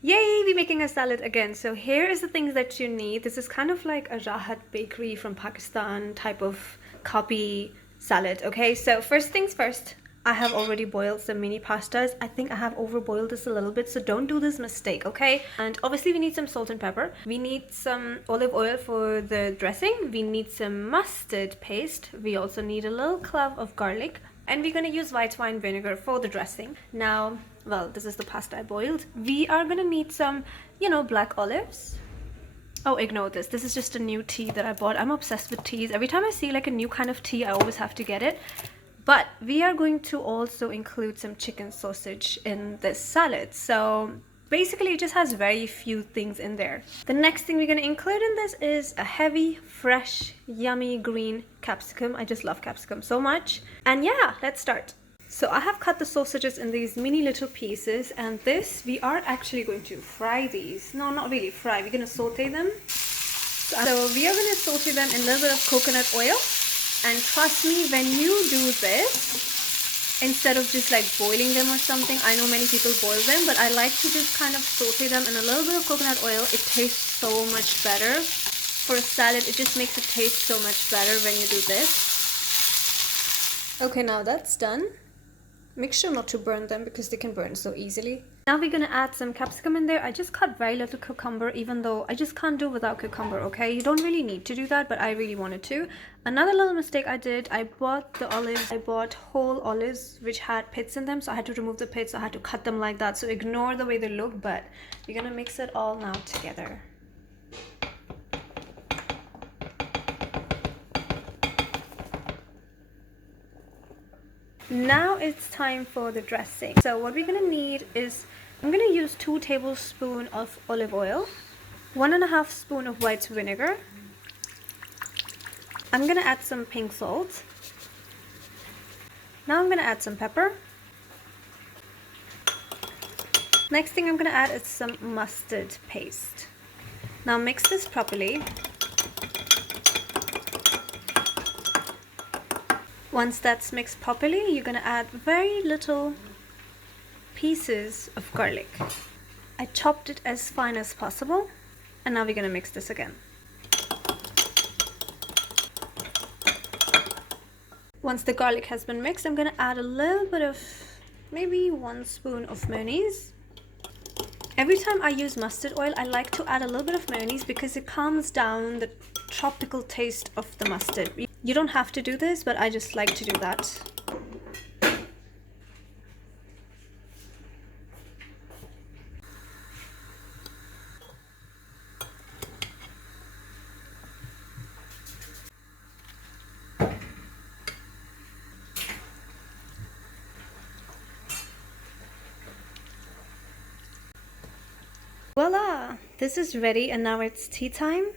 Yay, we're making a salad again. So here is the things that you need. This is kind of like a Rahat bakery from Pakistan type of copy salad. Okay, so first things first, I have already boiled some mini pastas. I think I have overboiled this a little bit, so don't do this mistake, okay? And obviously we need some salt and pepper. We need some olive oil for the dressing. We need some mustard paste. We also need a little clove of garlic. And we're gonna use white wine vinegar for the dressing. Now, well, this is the pasta I boiled. We are gonna need some, black olives. Oh, ignore this. This is just a new tea that I bought. I'm obsessed with teas. Every time I see like a new kind of tea, I always have to get it. But we are going to also include some chicken sausage in this salad. So basically it just has very few things in there. The next thing we're going to include in this is a heavy, fresh, yummy green capsicum. I just love capsicum so much. And yeah, let's start. So I have cut the sausages in these mini little pieces, and we are actually going to fry these. No, not really fry. We're going to saute them. So we are going to saute them in a little bit of coconut oil. And trust me, when you do this, instead of just like boiling them or something, I know many people boil them, but I like to just kind of saute them in a little bit of coconut oil. It tastes so much better. For a salad, it just makes it taste so much better when you do this. Okay, now that's done. Make sure not to burn them because they can burn so easily. Now we're gonna add some capsicum in there. I just cut very little cucumber, even though I just can't do without cucumber, okay? You don't really need to do that, but I really wanted to. Another little mistake I did, I bought the olives. I bought whole olives which had pits in them, so I had to remove the pits. I had to cut them like that, so ignore the way they look, but we're gonna mix it all now together. Now it's time for the dressing. So what we're gonna need is, I'm gonna use 2 tablespoons of olive oil, 1.5 spoons of white vinegar. I'm gonna add some pink salt. Now I'm gonna add some pepper. Next thing I'm gonna add is some mustard paste. Now mix this properly. Once that's mixed properly, you're gonna add very little pieces of garlic. I chopped it as fine as possible, and now we're gonna mix this again. Once the garlic has been mixed, I'm gonna add a little bit of, maybe 1 spoon of mayonnaise. Every time I use mustard oil, I like to add a little bit of mayonnaise because it calms down the tropical taste of the mustard. You don't have to do this, but I just like to do that. Voila! This is ready, and now it's tea time.